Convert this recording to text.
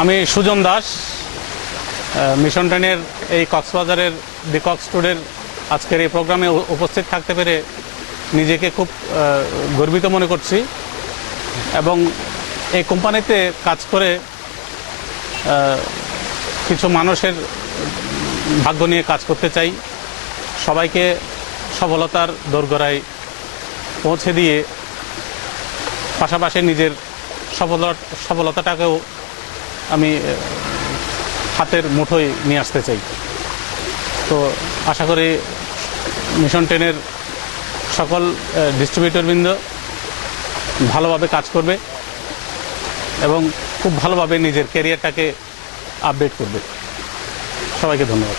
আমি সুজন দাস, মিশন ট্রেনের এই কক্সবাজারের দি কক্স ট্যুরের আজকের এই প্রোগ্রামে উপস্থিত থাকতে পেরে নিজেকে খুব গর্বিত মনে করছি এবং এই কোম্পানিতে কাজ করে কিছু মানুষের ভাগ্য নিয়ে কাজ করতে চাই। সবাইকে সফলতার দোরগোড়ায় পৌঁছে দিয়ে পাশাপাশি নিজের সফলতাটাকেও আমি হাতের মুঠোয় নিয়ে আসতে চাই। তো আশা করি মিশন ট্রেনের সকল ডিস্ট্রিবিউটরবৃন্দ ভালোভাবে কাজ করবে এবং খুব ভালোভাবে নিজের ক্যারিয়ারটাকে আপডেট করবে। সবাইকে ধন্যবাদ।